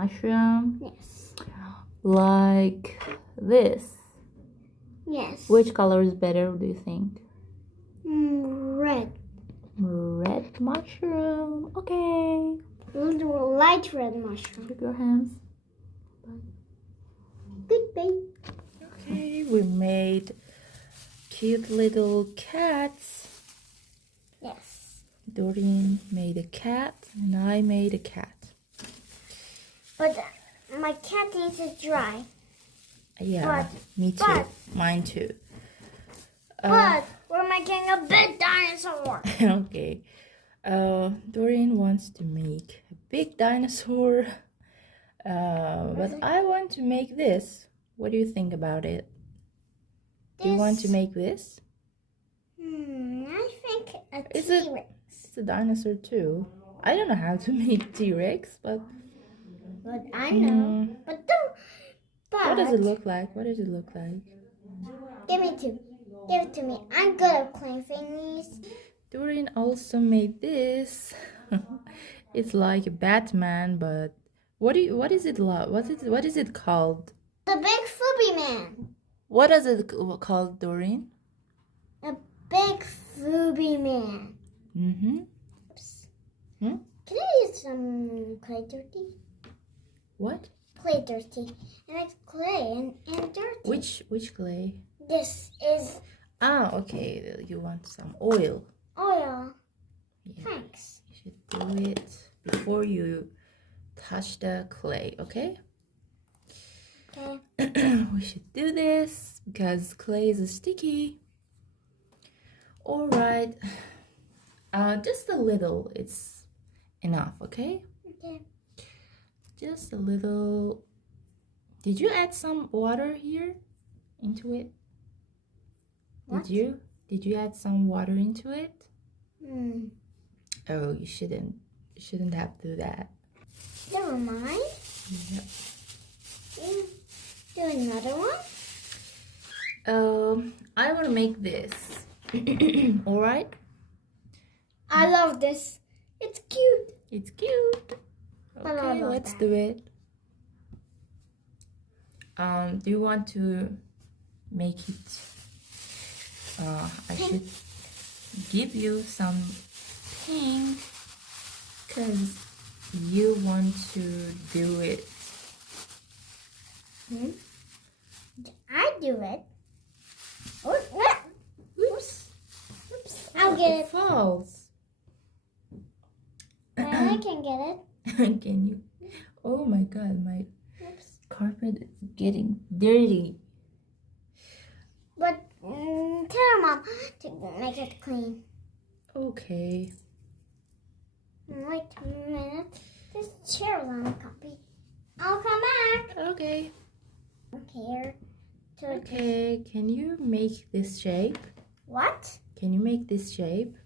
mushroom? Yes. Like this. Yes. Which color is better, do you think? Red. Red mushroom. Okay. Light red mushroom. Shake your hands. Good babe. Okay, we made cute little cats. Yes. Dorin made a cat and I made a cat. But my cat needs it dry. Yeah, me too. Mine too. But we're making a big dinosaur. Okay. Dorian wants to make a big dinosaur. But I want to make this. What do you think about it? Do you want to make this? I think a Is T-Rex. It's a dinosaur too. I don't know how to make T-Rex, but I know. But don't. But what does it look like? What does it look like? Give me two. Give it to me. I'm good at playing thingies. Dorian also made this. It's like a Batman, but what is it like? What is it called? The big Fooby Man. What is it called, Dorian? A big Fooby Man. Oops. Can I use some clay dirty? What? Clay dirty. And it's clay and dirty. Which clay? This is Okay. You want some oil. oil. Yeah. Thanks. You should do it before you touch the clay, okay? Okay. We should do this because clay is sticky. All right. Just a little. It's enough, okay? Okay. Just a little. Did you add some water here into it? What? Did you add some water into it? Oh, you shouldn't. You shouldn't have to do that. Never mind. Yep. Do another one. I want to make this. All right. I love this. It's cute. It's cute. Okay, let's do it. Do you want to make it? I should give you some pink because you want to do it. I do it. Oops. I'll get it. Falls. I can get it. Can you? Oh my God, my Oops. carpet is getting dirty. But tell Mom to make it clean. Okay. Wait a minute. This chair is on a copy. I'll come back. Okay. Here. Okay, can you make this shape? What? Can you make this shape?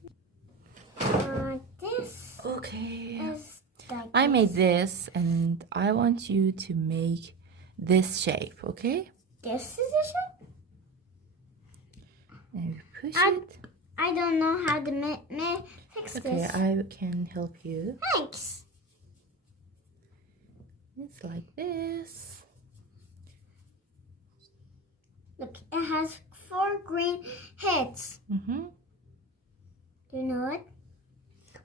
This Okay. is like I made this and I want you to make this shape, okay? This is the shape? And you push it. I don't know how to fix Okay, this. I can help you. Thanks. It's like this. Look, it has 4 green heads. Mm-hmm. Do you know it?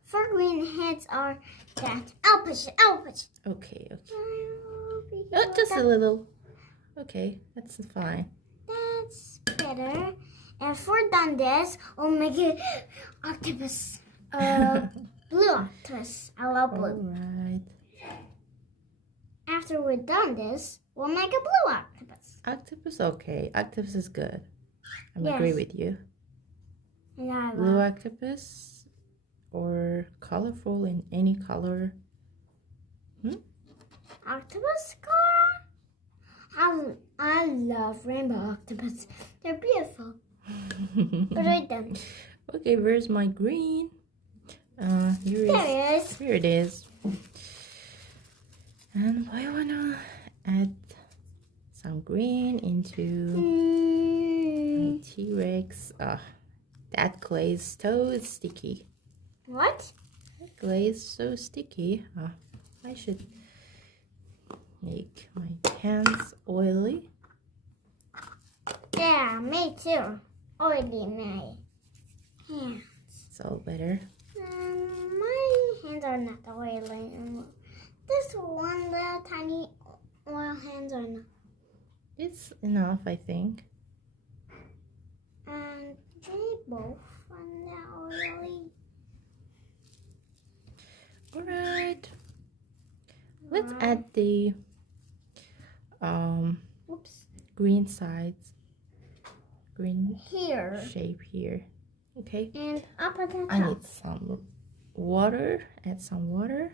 4 green heads are that. I'll push it. I'll push it. Okay, okay. Oh, just a little. Okay, that's fine. That's better. And for done this, we'll make it octopus. Blue octopus. I love blue. Alright. After we're done this, we'll make a blue octopus. Octopus, okay. Octopus is good. I Yes. agree with you. And I Blue love octopus or colorful in any color. octopus color. I love rainbow octopus. They're beautiful. But I don't. Okay, where's my green? Here There it is. Here it is. And I wanna add some green into my T-Rex. That clay is so sticky. What? That clay is so sticky. I should make my hands oily. Yeah, me too. Oily my hands. So better. My hands are not oily. This one little tiny oil hands are not. It's enough, I think. And they both are not oily. Alright. Let's add the Oops. green sides. Green Here. shape here. Okay. And up at the top. I need some water. Add some water.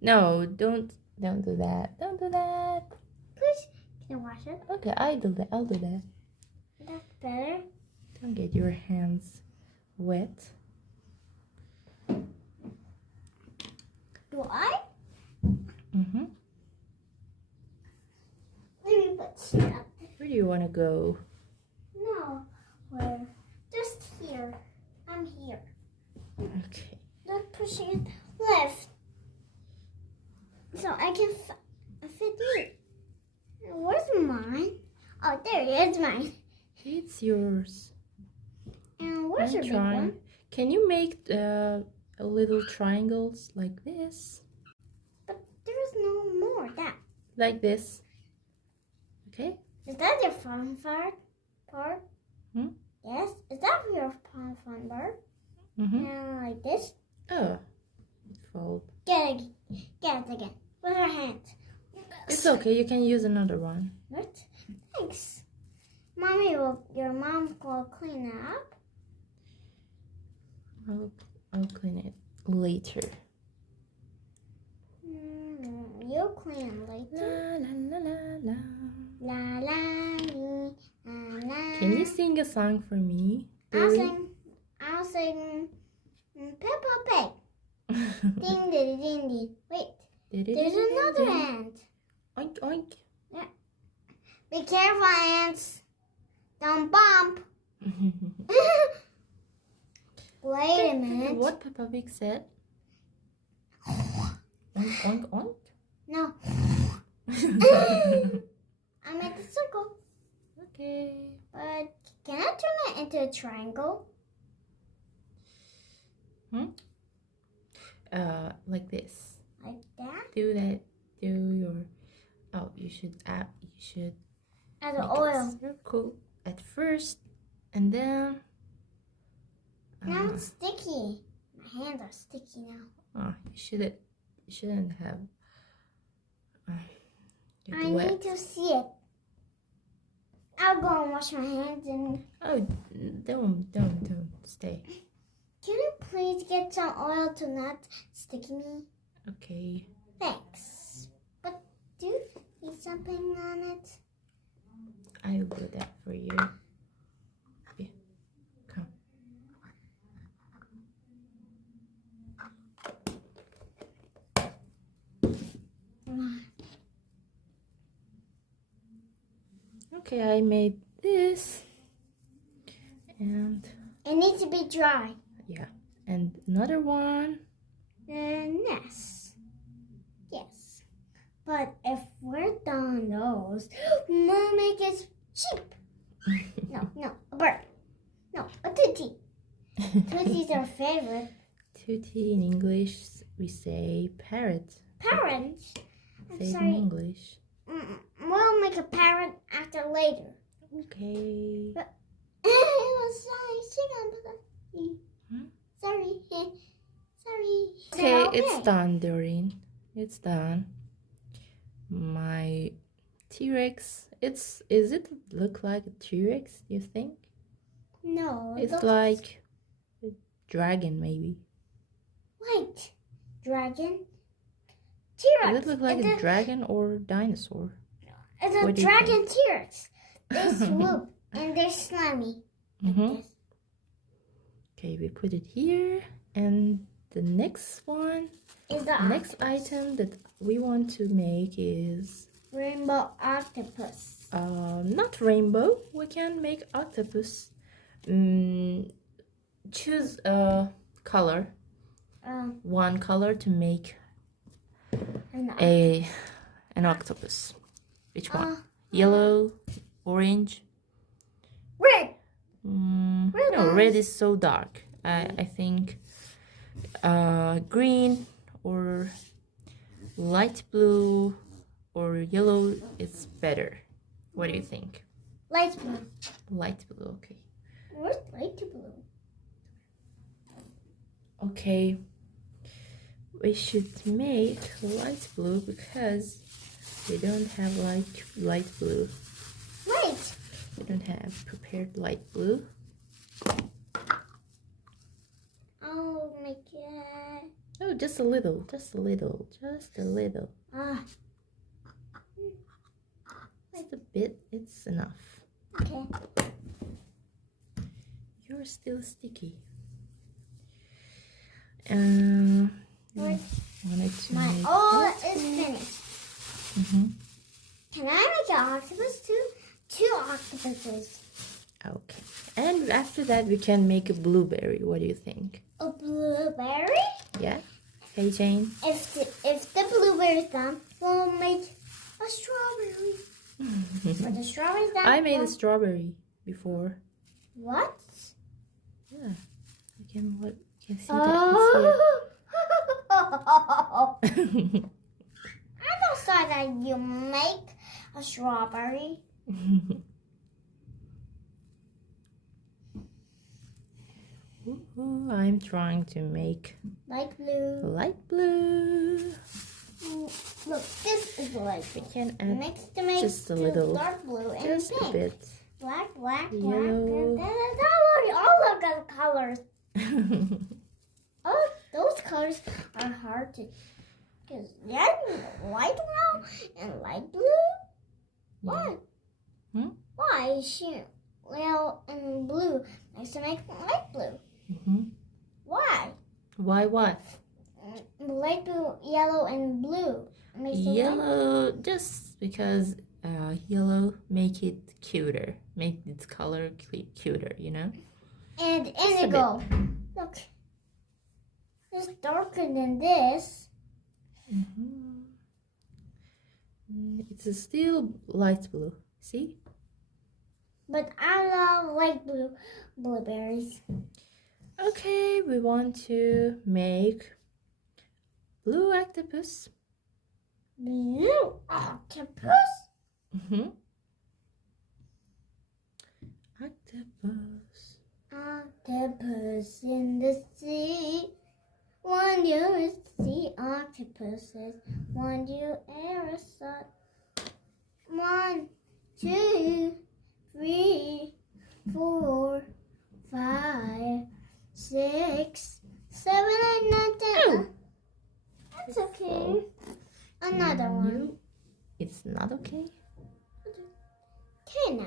No, don't do that. Don't do that. Please, can you wash it? Okay, I'll do that. That's better. Don't get your hands wet. Do I? Mm-hmm. Let me put stuff. Where do you want to go? No, where? Just here. I'm here. Okay. Just pushing it left. So I can fit me. Where's mine? Oh, there it is mine. It's yours. And where's your big one? Can you make little triangles like this? But there's no more. That. Like this. Okay? Is that your fun part? Hmm? Yes. Is that your fun part? Mm-hmm. And like this. Oh. It fold. Get it again. With your hands. It's okay. You can use another one. What? Thanks. Your mom will clean it up. I'll clean it later. You'll clean it later. La la la la la. La la la la. Can you sing a song for me? I'll sing Peppa Pig. Ding ding ding ding. Wait, there's another ant. Oink oink. Yeah. Be careful, ants. Don't bump. Wait a minute. What Peppa Pig said? Oink oink oink. No. I made the circle. Okay. But can I turn it into a triangle? Like this. Like that? Do that. Do your. Oh, you should add. You should. As an make oil. a circle at first, and then. Now it's sticky. My hands are sticky now. Oh, you shouldn't have. Get I wet. need to see it. I'll go and wash my hands and. Oh, don't stay. Can you please get some oil to not stick me? Okay. Thanks. But do you need something on it? I'll do that for you. Yeah. Come. Okay, I made this. And It needs to be dry. yeah, and another one. Yes. Yes. But if we're done those, we'll make it sheep. No, a bird. No, a tootie. Tootie's our favorite. Tutti in English we say parrot. Parrot. I'm Say it in sorry. English. We'll make a parrot after later. Okay. It was sorry. Hmm? Sorry. Sorry. Okay, it's done, Doreen. It's done. My T-Rex. Is it look like a T-Rex? You think? No. It's like a dragon, maybe. White dragon. Does T-Rex. it look like a dragon or dinosaur? It's What a do you dragon T-Rex. They swoop and they're slimy. Like this. Okay, we put it here, and the next one, Is the next item that we want to make is rainbow octopus. not rainbow. We can make octopus. Choose a color, one color to make An a an octopus. Which one? Uh, Yellow, orange? Red. No, red is so dark. I think green or light blue or yellow is better. What do you think? Light blue. Light blue, okay. Where's light blue? Okay, we should make light blue because we don't have light blue. Wait. We don't have prepared light blue. Oh my god. Oh, just a little, just a little, just a little. Just a bit, it's enough. Okay. You're still sticky. Wanted to My make all that. is finished. Mm-hmm. Can I make an octopus too? 2 octopuses. Okay. And after that, we can make a blueberry. What do you think? A blueberry? Yeah? Hey, Jane? If the blueberry's done, we'll make a strawberry. When the strawberry's done, I made a strawberry before. What? Yeah. You can see that. Oh. It's here. I don't say that you make a strawberry. Ooh, I'm trying to make Light blue. light blue. Look, this is light We blue. can add Next to make just a the little, dark blue and just pink. a bit. Black, black, Yellow. black. And all of the colors. Oh, those colors are hard to. Because then light brown and light blue. Why? Why is she yellow and blue? Nice to make light blue. Why? Why what? Light blue, yellow, and blue. Makes it light. Yellow, just because yellow make it cuter, make its color cuter, you know? And Just a indigo. Look, it's darker than this. It's still light blue, see? But I love light blue blueberries. Okay, we want to make blue octopus. Blue octopus. Octopus. Octopus in the sea. One you see octopuses. One you ever saw. 1, 2, 3, 4, 5, 6, 7, 8, 9, 10. That's okay. Another one. It's not okay? Okay now.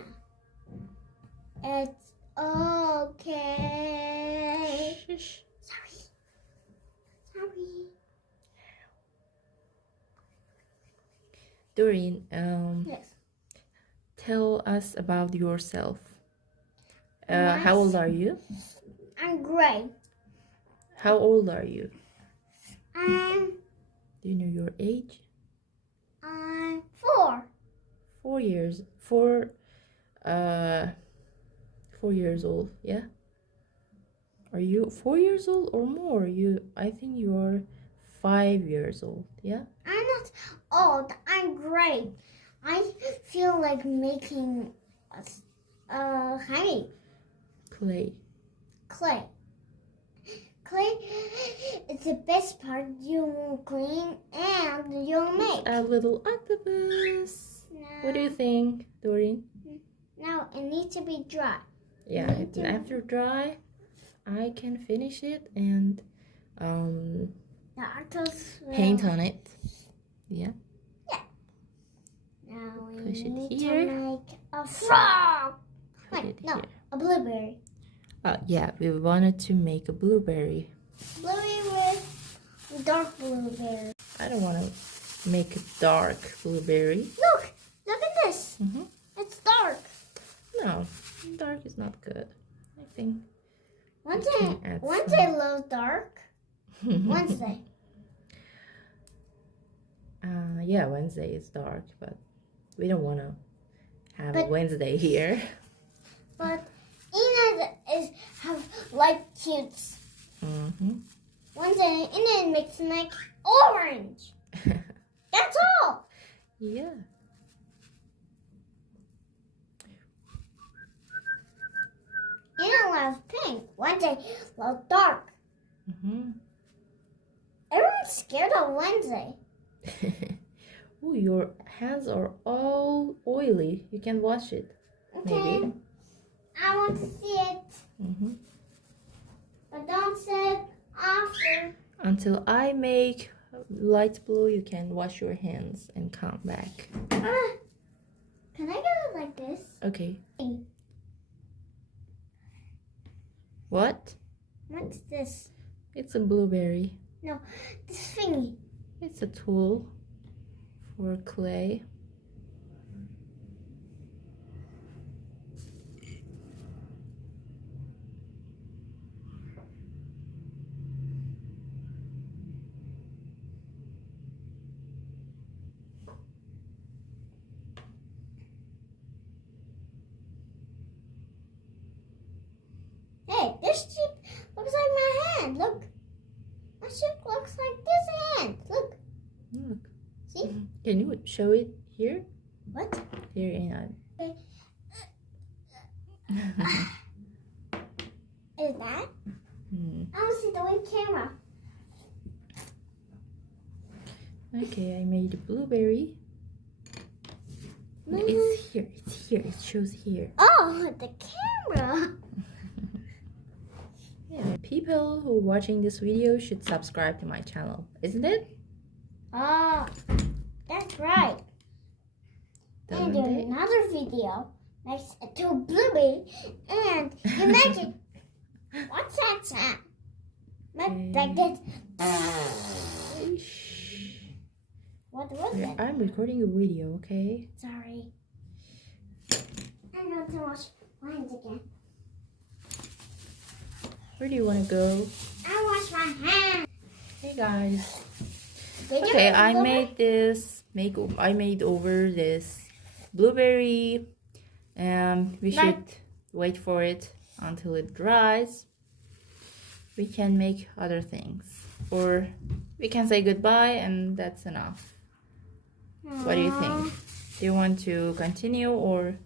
It's okay. Shush. Sorry. Dorin, Yes. tell us about yourself. Nice. How old are you? I'm gray. How old are you? I'm Do you know your age? 4. 4 years. 4 years old, yeah? Are you 4 years old or more? I think you are 5 years old, yeah? I'm not old. I'm gray. I feel like making honey. Clay. Clay. Clay is the best part. You clean and you make. A little octopus. What do you think, Dorin? Now it needs to be dry. Yeah, and after dry, I can finish it and The octopus will paint on it. Yeah. Now we Push it need here. to make a frog. Put Wait, it no, here. a blueberry. Yeah, we wanted to make a blueberry. Blueberry with dark blueberry. I don't want to make a dark blueberry. Look at this. Mm-hmm. It's dark. No, dark is not good. I think. Wednesday love dark. Wednesday. Yeah, Wednesday is dark, but we don't want to have a But- Wednesday here. But Ina is have light cutes. Mm-hmm. Wednesday, Ina makes like orange. That's all. Yeah. Ina loves pink. Wednesday loves dark. Mm-hmm. Everyone's scared of Wednesday. Oh, your hands are all oily. You can wash it. Okay. Maybe. I want to see it. Mm-hmm. But don't say it after. Until I make light blue, you can wash your hands and come back. Can I get it like this? Okay. Hey. What? What's this? It's a blueberry. No, this thingy. It's a tool for clay. Hey, this sheep looks like my hand. Look. My sheep looks like this hand. Look. Look. See? Can you show it here? What? Here in Is that? I want to see the white camera. Okay, I made a blueberry. No, it's here. It's here. It shows here. Oh, the camera. Yeah, people who are watching this video should subscribe to my channel, isn't it? Oh, that's right. And do Don't they? another video next to a blueberry, and you make it. What's that sound? Like this. What was Yeah, it? I'm recording a video, okay? Sorry. I'm going to wash my hands again. Where do you want to go? I wash my hands. Hey guys. Did you Okay, make I blueberry? made this. I made over this blueberry, and we should wait for it until it dries. We can make other things, or we can say goodbye, and that's enough. What do you think? Do you want to continue or do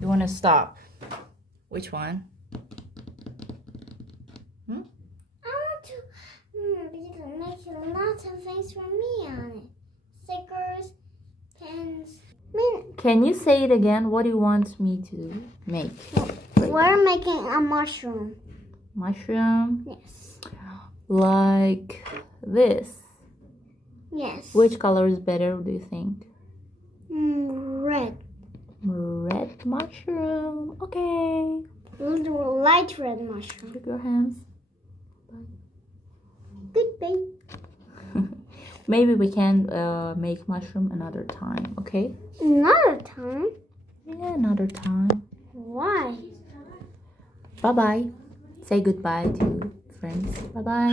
you want to stop? Which one? I want to make lots of things for me on it. Stickers, pens. Can you say it again? What do you want me to make? We're making a mushroom. Mushroom? Yes. Like this. Yes. Which color is better, do you think? Red. Red mushroom. Okay. We'll do a light red mushroom. Take your hands. Good babe. Maybe we can make mushroom another time, okay? Another time? Yeah, another time. Why? Bye-bye. Say goodbye to friends. Bye-bye.